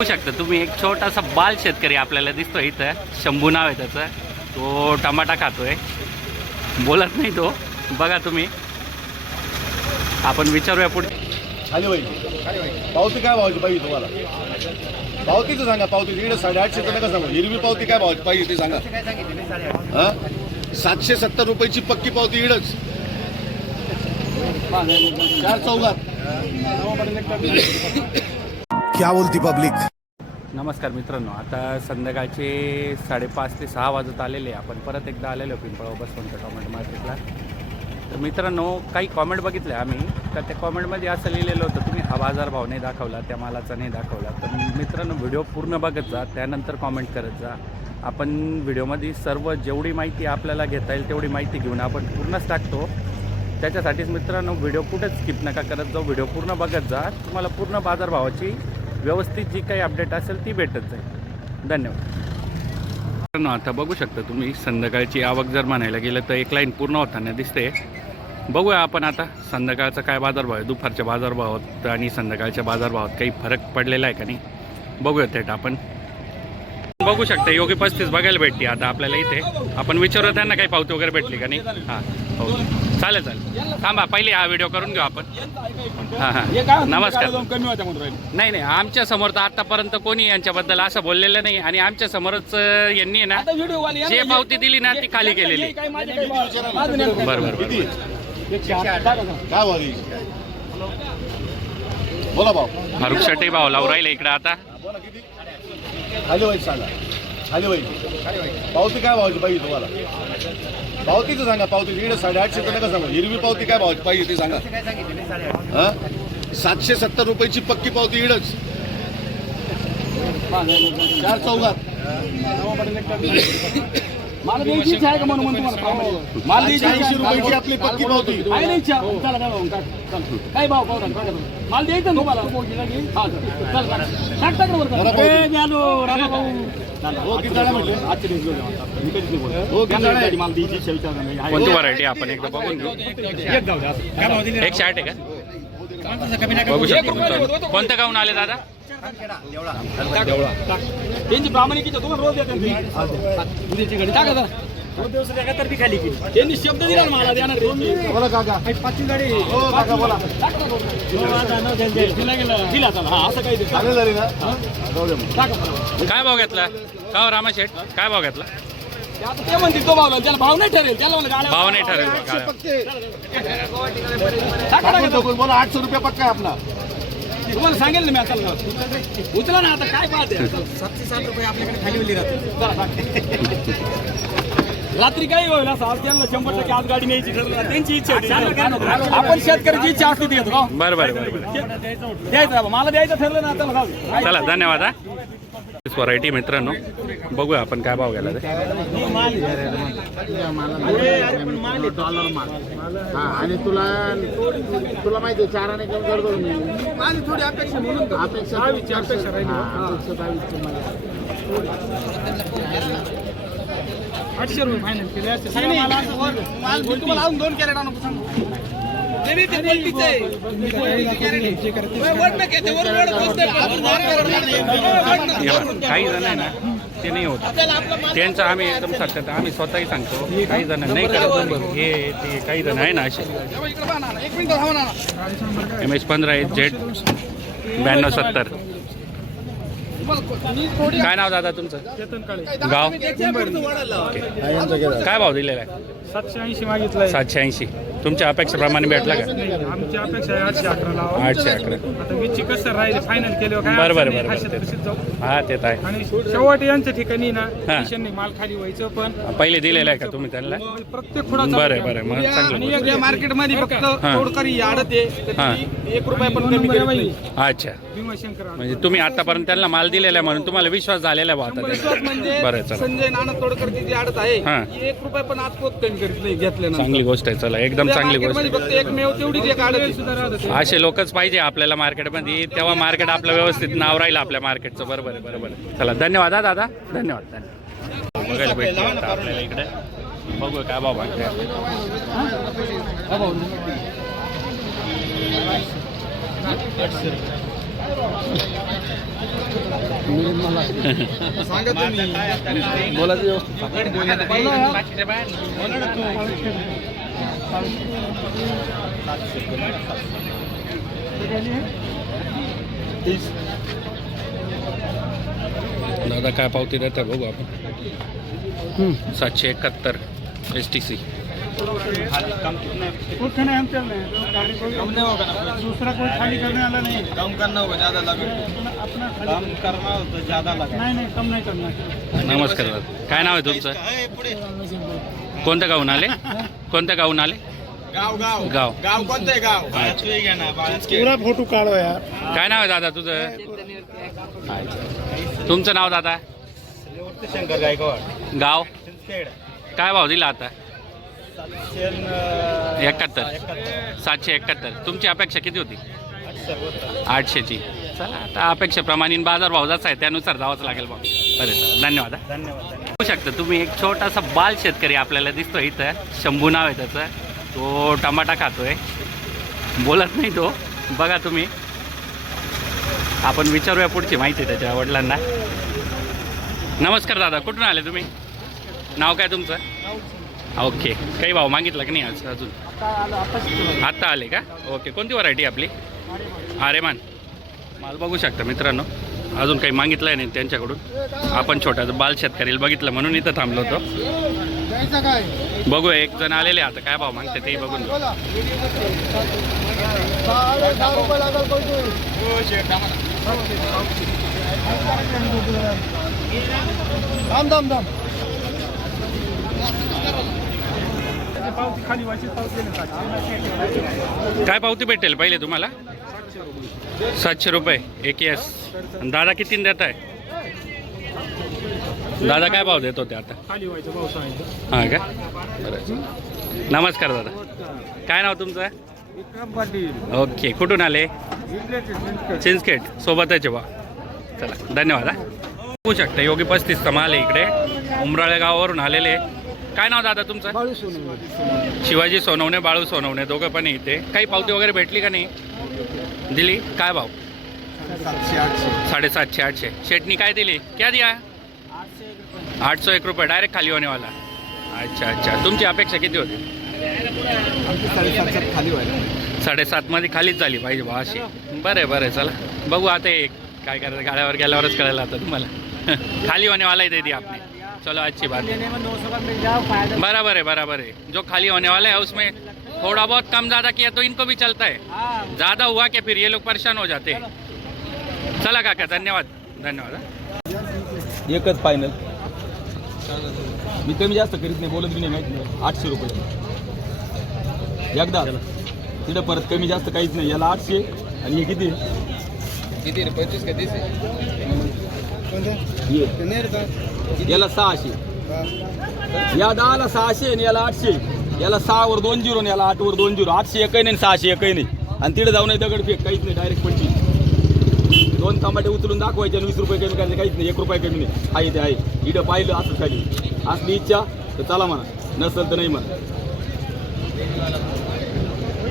बघू शकता तुम्ही एक छोटासा बाल शेतकरी आपल्याला दिसतो इथं. शंभू नाव आहे त्याचं. तो टमाटा खातोय, बोलत नाही तो. बघा तुम्ही, आपण विचारूया पुढे. खाली होईल पावती काय भावाची पाहिजे तुम्हाला? पावतीचं सांगा. पावती इकडे 850 तर नका सांगू. हिरवी पावती काय भावाची पाहिजे ते सांगा. हां 770 रुपयाची पक्की पावती इकडंच 4 चौघात. क्या बोलती पब्लिक. नमस्कार मित्रांनो, आता संध्याकाळचे 5:30 ते 6 वाजत आलेले. आपण परत एकदा आलेलो पिंपळगाव बसवंत टोमॅटो मार्केटला. तर मित्रांनो, काही कॉमेंट बघितले आम्ही. तर त्या कॉमेंटमध्ये असं लिहिलेलं होतं, तुम्ही हा बाजारभाव नाही दाखवला, त्या मालाचा नाही दाखवला. तर मित्रांनो, व्हिडिओ पूर्ण बघत जा, त्यानंतर कॉमेंट करत जा. आपण व्हिडिओमध्ये सर्व जेवढी माहिती आपल्याला घेता येईल तेवढी माहिती घेऊन आपण पूर्णच टाकतो. त्याच्यासाठीच मित्रांनो, व्हिडिओ कुठेच स्किप नका करत जाऊ. व्हिडिओ पूर्ण बघत जा, तुम्हाला पूर्ण बाजारभावाची व्यवस्थित जी काही अपडेट असेल ती भेटत जाईल. धन्यवाद. आता बघू शकता तुम्ही, संध्याकाळची आवक जर म्हणायला गेलं तर एक लाईन पूर्ण होताना दिसते. बघूया आपण आता संध्याकाळचा काय बाजारभाव आहे, दुपारच्या बाजारभावात आणि संध्याकाळच्या बाजारभावात काही फरक पडलेला आहे का नाही बघूया. थेट आपण बघू शकता योगी 35 बघायला भेटते आता आपल्याला इथे. आपण विचारूया त्यांना काही पावती वगैरे भेटली का नाही. हां हो चालेल चालेल. थांबा, पहिले हा व्हिडिओ करून घेऊ आपण. हां हां नमस्कार. नाही नाही, आमच्या समोर तर आतापर्यंत कोणी यांच्याबद्दल असं बोललेलं नाही. आणि आमच्या समोरच यांनी ना जे पावती दिली ना ती खाली केलेली. बरं बरं बरं. काय भावी बोला भाऊ. फारुख शेट्टी भाव लावून राहिले इकडे आता. बोला किती खाली होईल सांगा. खाली होईल पावती काय भावाची पाहिजे तुम्हाला? पावतीचं सांगा. पावती इकडे 850 तर नका सांगू. हिरवी पावती काय भावाची पाहिजे ते सांगा. हां 770 रुपयाची पक्की पावती इकडंच 4 चौघात. मला द्यायची इच्छा आहे का म्हणून तुम्हाला? मला द्यायची 80 रुपयाची आपली पक्की पावती. आहे ना इच्छा? चला काय भाऊ काय भाव पाहू मला द्यायचं ना तुम्हाला. टाक हो किती जण म्हटले? हो मला द्यायची इच्छा विचार. कोणती व्हरायटी आपण एकदा बघून घेऊ. 160 आहे का? बघू शकतो मित्रांनो. कोणत्या गावून आले दादा? त्यांची प्रामाणिक इच्छा तुम्हाला रोज देते. टाका जरा. त्यांनी शब्द दिला मला देणार. बोला काका. हो काका बोला. दिला चला. हा असं काही चालेल झाली ना. जाऊ दे मग. काय भाव घेतला का हो रामा शेठ? काय भाव घेतला? ते म्हणतील तो भाव त्याला भाव नाही ठरेल. त्याला भाव नाही ठरेल. पक्के बोला 800 रुपये पक्का आहे आपला. तुम्हाला सांगेल ना मी आता. उचला ना आता काय पाहते. 760 रुपये आपल्याकडे खाली उरली रात्री काही होईल असं. आज त्यांना 100% आज गाडी न्यायची ठरलं. त्यांची इच्छा होती. आपण शेतकऱ्याची इच्छा असते देतो का? बरं बरं बरं. द्यायचं मला द्यायचं ठरलं ना आता. चला धन्यवाद. हा व्हरायटी मित्रांनो, बघूया आपण काय भाव गेला ते. आणि तुला माहिती आहे चाराने कमी करतो मी. माझी थोडी अपेक्षा म्हणून अपेक्षा राहील. 800 रुपये फायनल केले. तुम्हाला अजून 2 कॅरेट आणू सांगू. काही जण आहे ना ते नाही होत. त्यांचं आम्ही एकदम सत्यात आम्ही स्वतःही सांगतो. काही जण नाही करत हे ते. काही जण आहे ना असे. MS15 Z 9270. काय नाव दादा तुमचं? गाव काय भाव दिलेला आहे? 780 मागितलंय. 780. तुमच्या अपेक्षेप्रमाणे भेटला का? आमची अपेक्षा आहे 811 लावा. 811. आता वीसची कसं राहिले फायनल केलं काय? बरं. हा ते आहे. आणि शेवट यांच्या ठिकाणी ना हा. पेशंटने माल खाली व्हायचं. पण पहिले दिलेलं आहे का तुम्ही त्यांना? प्रत्येक खुडा बरं मग चांगलं. आणि मार्केटमध्ये फक्त तोडकरी आडत हा. आहे. 1 रुपया पण कमी करत नाही. अच्छा, भीमाशंकर म्हणजे तुम्ही आतापर्यंत त्यांना माल दिलेला आहे म्हणून तुम्हाला विश्वास झालेला आहे आता विश्वास त्यांचा. म्हणजे बरं चला, संजय नाना तोडकरची जी आडत आहे हा. 1 रुपया पण आज पोत कमी करीत नाही घेतले ना. चांगली गोष्ट आहे. चला एकदम चांगली गोष्ट आहे. फक्त एकमेव तेवढीच एक आडत सुद्धा राहत. असे लोकच पाहिजे आपल्याला मार्केटमध्ये. तेव्हा मार्केट आपलं व्यवस्थित नाव राहील आपल्या मार्केटचं. बरोबर आहे. चला धन्यवाद हा दादा. धन्यवाद. बघायला भेटलं आता आपल्याला इकडे. बघू काय भाव मागते. सांगा तुम्ही बोलायचं व्यवस्थित दादा काय पावती देत आहे बघू आपण 771 STC. कुछ नहीं हम चल रहे हैं दूसरा कोई खाली करने वाला नहीं कम करना होगा ज्यादा लगे अपना कम करना हो तो ज्यादा लगा नहीं कम नहीं करना नमस्कार दादा, काय नाव आहे तुमचं? कोणत्या गावून आले? कोणत्या गावून आले? गाव गाव गाव. गाव कोणतं आहे गाव घ्या ना पूरा फोटो काढो यार काय नाव आहे दादा तुझं? तुमचं नाव दादा? शंकर गायकवाड गाव? खेड काय भाव दिला आता? 71. 71 771. तुमची अपेक्षा किती होती? 800ची. चला आता अपेक्षेप्रमाणे बाजार भाव जसा आहे त्यानुसार जावंच लागेल भाऊ. बरं चला, धन्यवाद. बघू शकता तुम्ही एक छोटासा बाल शेतकरी आपल्याला दिसतो इथं. शंभू नाव आहे त्याचं. तो टमाटा खातोय, बोलत नाही तो. बघा तुम्ही, आपण विचारूया पुढची माहिती त्याच्या वडिलांना. नमस्कार दादा, कुठून आले तुम्ही? नाव काय तुमचं? ओके. काही भाव मागितला की नाही आज अजून? आत्ता आले का? ओके. कोणती व्हरायटी आपली? आरेमान. माल बघू शकता मित्रांनो, अजून काही मागितलं आहे नाही त्यांच्याकडून. आपण छोटाचं बाल शेतकरीला बघितलं म्हणून इथं थांबलो होतो. बघू, एक जण आलेले आता काय भाव मागते तेही बघून घेऊ. खाली व्हायची पावती काय पावती भेटेल पहिले तुम्हाला? 700 रुपये एक येस. दादा किती देत आहे? दादा काय भाव देत होते आता? खाली व्हायचं भाऊ सांगितलं हां का? बरं. नमस्कार दादा, काय नाव तुमचं? विक्रम पाटील ओके. कुठून आले? चिंचखेड. सोबतच आहे बा. चला धन्यवाद. बघू शकता योगी 35चा माल आहे इकडे. उमराळे गावावरून आलेले. काय नाव दादा तुमचं? शिवाजी सोनवणे, बाळू सोनवणे, दोघं पण इथे. काही पावती वगैरे भेटली का नाही? दिली. काय भाव? 750 800. शेटनी काय दिली? क्या दिया? 801 रुपये डायरेक्ट खाली होने वाला. अच्छा. तुमची अपेक्षा किती होती? 7.5 खाली व्हायला 7.5 मध्ये खालीच झाली पाहिजे बा अशी. बरं चला बघू आता हे काय करायचं, गाड्यावर गेल्यावरच कळायला आता तुम्हाला. खाली होने वाला ही दे दिया आपने. चलो अच्छी बात है. बराबर है. जो खाली होने वाला है उसमें थोड़ा बहुत कम ज़्यादा किया तो इनको भी चलता है. ज़्यादा हुआ कि फिर ये लोग परेशान हो जाते हैं. चला काका, धन्यवाद. एकच फायनल. मी कमी जास्त करीत नाही, बोलत बी नाही, माहिती नाही. 800 रुपये एकदा. तिथं परत कमी जास्त काहीच नाही. याला 800 आणि हे किती 25 का 30 याला 600. या 10ला 600 आणि याला 800. याला 6 वर 2 0 आणि याला 8 वर 2 0. 800 एकही नाही, 600 एकही नाही. आणि तिथे जाऊन दगड फेक काहीच नाही, डायरेक्ट 25. 2 टमाटे उचलून दाखवायचे आणि 20 रुपये कमी करायचे, काहीच नाही. 1 रुपये कमी नाही. आहे ते आहे. इथं पाहिलं असं खाली. असली इच्छा तर चला म्हणा, नसेल तर नाही म्हणा.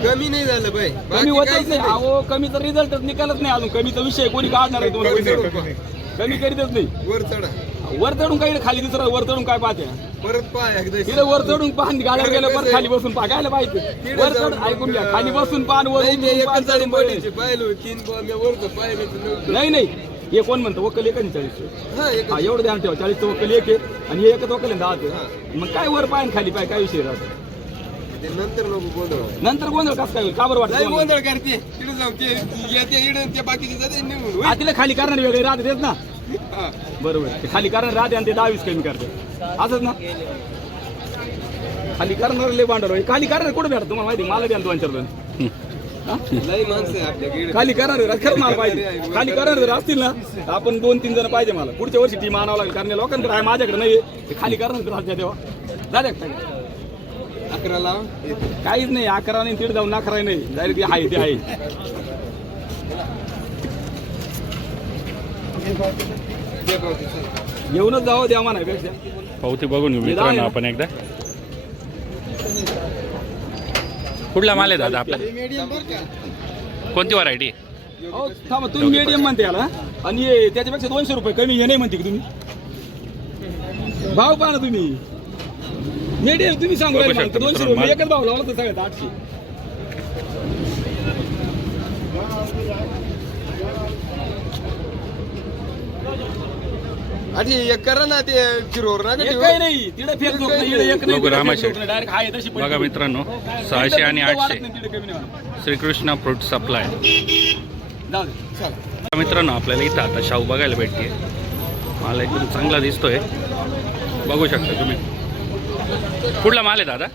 कमी नाही झालं बाई. कमी होतच नाही. अहो कमीचा रिझल्टच निकालच नाही अजून. कमीचा विषय कोणी काढणार आहे तुम्हाला? कमी करीतच नाही. वर चढा, वर चढून काही खाली दुसरं वर चढून काय पाहते? परत पाय एकदा. तिथे वर चढून पाहून गाड्या गेलं, परत खाली बसून पाहायला पाहिजे. वर चढून ऐकून घ्या, खाली बसून पाहून वर नाही, मी उतरून पाहून एकच चढून पाहिजे. पाहिलं 3 मी वरचं पाहिलं नव्हतं. नाही हे कोण म्हणतं? वक्कल एक आणि 40. हा एक हा एवढं ध्यान ठेवा. 40चं वक्कल एक आहे आणि हे एकच वक्कल आहे 10चं. मग काय वर पाय खाली पाय, काय विषय राहतो? ते नंतर नको गोंधळ. नंतर गोंधळ कसं काय होईल? का बरं नाही वाटतं? गोंधळ करते तिथे जाऊन ते येते इडन ते बाकीचे जाते निघून. हा, तिला खाली करणार वेगळे राहते तेच ना. हा. बरोबर. ते खाली करणार राहते आणि ते 10-20 कमी करते असंच ना. खाली करणार लय भांडवल होईल. खाली करणार कुठे भेटत तुम्हाला माहिती? मला द्या 2-4 जण. लई माणसं आहे आपल्याकडे. खाली करणार खरं मला पाहिजे. खाली करणार जर असतील ना तर आपण 2-3 जण पाहिजे मला. पुढच्या वर्षी टीम आणावं लागेल, कारण लोकांकडे आहे, माझ्याकडे नाही. खाली करणार राहते तेव्हा झाले काय? 11 लाव. काहीच नाही. 11 नाही, तिथे जाऊन 11 नाही. डायरेक्ट आहे ते आहे. येऊनच जावं द्या म्हणापेक्षा. पावती बघून घेऊ मित्रांनो आपण एकदा. कुठला माल आहे दादा आपला? कोणती व्हरायटी? अहो थांबा, तुम्ही मीडियम म्हणते याला आणि हे त्याच्यापेक्षा 200 रुपये कमी हे नाही म्हणते की तुम्ही? भाव पहा ना तुम्ही, मीडियम तुम्ही सांगू राहिले मला, 200 रुपये एकच भाव लावला तर सगळ्यात 800. आणि एक करा ना ते चिरोर ना एक काही नाही तिकडे फेक होत नाही, इकडे एक नाही, बघू रामाशेठ. डायरेक्ट आहे तशी पडते. बघा मित्रांनो 600 आणि 800 तिकडे कमी नाही होणार. Shrikrishna fruit supply. जाऊ दे, चला. मित्रांनो आपल्याला इथं आता शाहू बघायला भेटते. माल एकदम चांगला दिसतोय, बघू शकता तुम्ही. कुठला माल आहे दादा?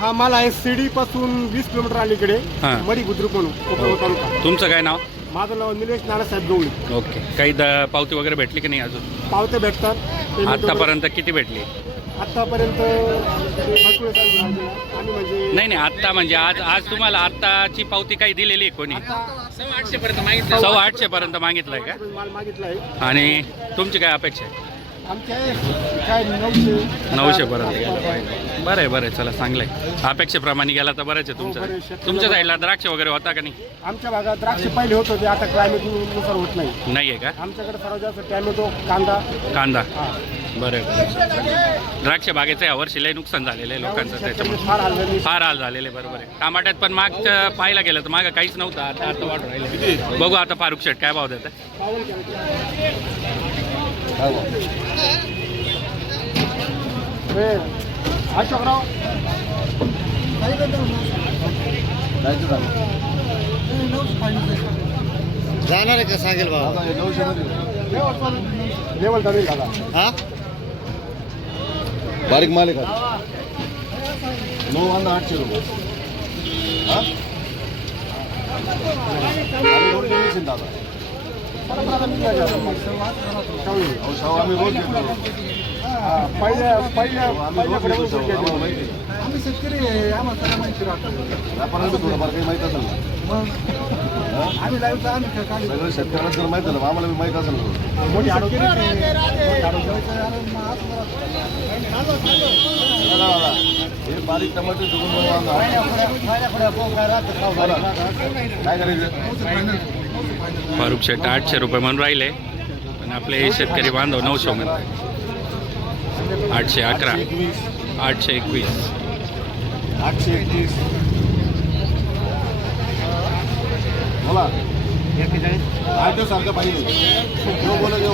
हा माल आहे शिर्डी पासून 20 किलोमीटर अलीकडे हा. मडी बुद्रुक म्हणून कोपरगाव तालुका. तुमचं काय नाव? माझं नाव निलेश नानासाहेब गवळी. ओके. काही पावती वगैरे भेटली की नाही अजून? पावते भेटतात. आतापर्यंत किती भेटली? आतापर्यंत भरपूर आम्ही म्हणजे नाही नाही, आत्ता म्हणजे आज तुम्हाला आत्ताची पावती काही दिलेली आहे कोणी? 850 पर्यंत मागितलंय का? माल मागितला आहे. आणि तुमची काय अपेक्षा आहे? आमच्या काय 900 पर्यंत गेलं पाहिजे. बरं आहे चला, चांगलं आहे. अपेक्षेप्रमाणे गेला तर बरंच आहे. तुमच्या साईडला द्राक्ष वगैरे होता का नाही? आमच्या भागात द्राक्ष पहिले होत होते, आता क्लायमेटनुसार होत नाही. नाही आहे का? आमच्याकडे सर्वात जास्त टॅमॅटो, कांदा. बरं आहे. द्राक्ष बागेचं यावर्षी लय नुकसान झालेलं आहे लोकांचं, त्याच्यामुळे फार हाल झालेले. बरोबर आहे. टमाट्यात पण मागचं पाहायला गेलं तर मागं काहीच नव्हतं, आता वाढून राहिले. बघू आता फारुख शेट काय भाव देतात. अशोकराव जाणार आहे का सांगेल बाबा? लेवल चालेल दादा. हा बारीक माल आहे का? 9 आणि 800 रुपये. हा? आम्ही रोज देऊ दादा. अहो, शाहू आम्ही रोज देतो. पहिल्या आम्ही रोज देतो शाहू, आम्हाला माहिती आहे. आम्ही शेतकरी आहे, आम्हाला सगळं माहिती राहतं. व्यापाऱ्यांना थोडंफार काही माहीत असेल ना. आम्ही लाईव्हचं आम्ही काढू. सगळं शेतकऱ्यांना जर माहीत झालं आम्हाला बी माहीत असेल ना. मोठी चला दादा, हे बारीक टमाटर दुकान काय करायचं? फारुख शेट 800 रुपये म्हणून राहिले, पण आपले शेतकरी बांधव 900 म्हणतात. 811, 821, 821. बोला 8 सारखं पाहिजे. जो बोला जो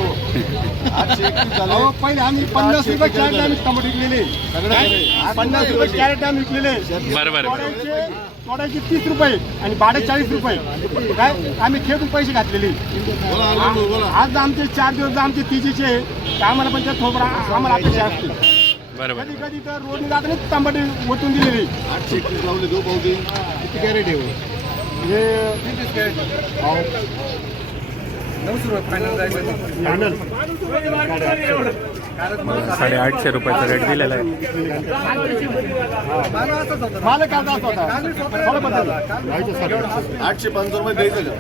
821 झाले. अहो, पहिले आम्ही 50 रुपये कॅरेट आम्ही टमाटे विकलेले. सगळं 50 रुपये कॅरेट आम्ही विकलेले. बरोबर. तोडायचे 30 रुपये आणि भाडे 40 रुपये. काय आम्ही खेळून पैसे घातलेले. बोला. आज आमचे 4 दिवस आमचे तिजेचे, तर आम्हाला पण त्या थोबरा आम्हाला अपेक्षा असते. बरोबर. कधी कधी तर रोड जात नाही टमाटे ओतून दिलेली. 821 लावले देऊ पावती. किती कॅरेट आहे? हे 900 रुपये फायनल जायचं. 850 रुपयाचा रेट दिलेला आहे. मला काय जात होता 805 रुपये द्यायचं का?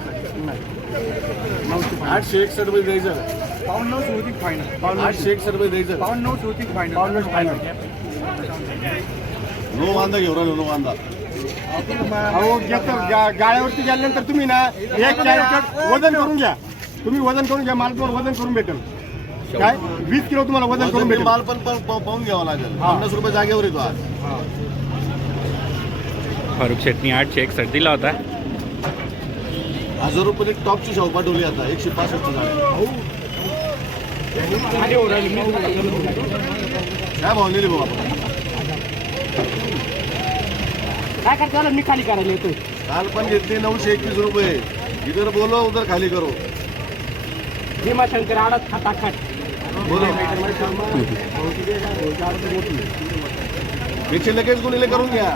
861 रुपये द्यायचं का? 900 होती फायनल. 861 रुपये द्यायचं का? 900 होती फायनल. नो वांदा घेऊन राहिलो, नो वांदा. अहो घेतो गाड्यावरती गेल्यानंतर तुम्ही ना एक कॅरेट वजन करून घ्या. तुम्ही वजन करून घ्या, माल तुम्हाला वजन करून भेटेल. काय 20 किलो तुम्हाला वजन करून भेटेल. माल पण पाहून घ्यावा लागेल. 50 रुपये जागेवर येतो आज. फारुख शेटनी 861 दिला होता. 1000 रुपये टॉपची शाहू पाठवली आता 165 काय भाव नेली बाबा? काय करता मी खाली करायला येतोय. काल पण घेतली 921 रुपये. इधर बोलो उधर खाली करो. भीमाशंकर आडत खाटाखाट. बोलो पेक्षा लगेच गुन्हे करून घ्या.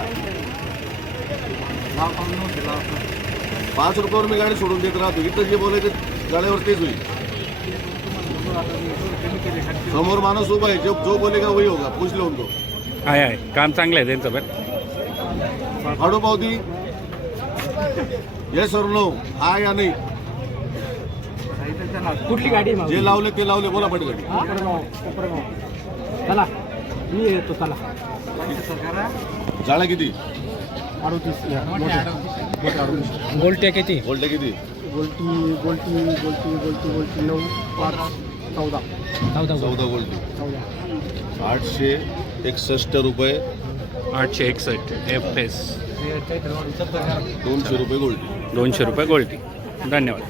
5 रुपयावर मी गाडी सोडून देत राहतो. इथं जे बोलायचं गाड्यावर तेच होईल. समोर माणूस उभा आहे, जो बोलेगा वही होगा. पूछ लो उनको. आहे काम चांगलं आहे त्यांचं. पण फाडू पावती येस और नो, हा या नाही. कुठली गाडी आहे जे लावले ते लावले. बोला पटकन. कोपरगाव. चला मी येतो. चला जाळ्या किती? 38. गोल्टे किती? बोलते किती? गोल्टी गोल्टी गोल्टी गोल्टी गोल्टी 9 5 14 14 गोल्टी 861 रुपये 861 FS 200 रुपये गोल्टी 200 रुपये गोल्टी. धन्यवाद.